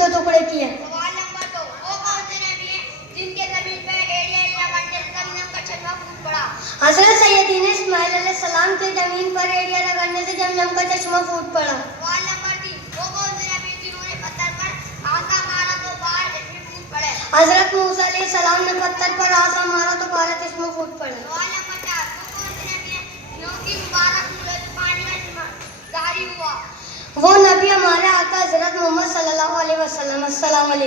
दो टुकड़े किए। सवाल नंबर 2, वो कौन से नबी हैं जिनके ज़मीन पे एड़ियाँ लगने से जमजम का चश्मा फूट पड़ा? हज़रत सैयदीन इस्माइल अलैहिस्सलाम के जमीन पर एड़ियाँ लगने से जमजम का चश्मा फूट पड़ा। सवाल नंबर 3, वो कौन से नबी जिन्होंने पत्थर पर आसा मारा तो बाहर चश्मे फूट पड़े? हज़रत मूसा अलैहिस्सलाम ने पत्थर पर आसा मारा तो 12 चश्मे फूट पड़े। सवाल नंबर 4, वो कौन से नबी हैं जिनकी मुबारक सूरज पानी का जारी हुआ? वो नबी हमारे आका हज़रत मोहम्मद सल्लल्लाहु अलैहि वसल्लम। अस्सलाम वालेकुम।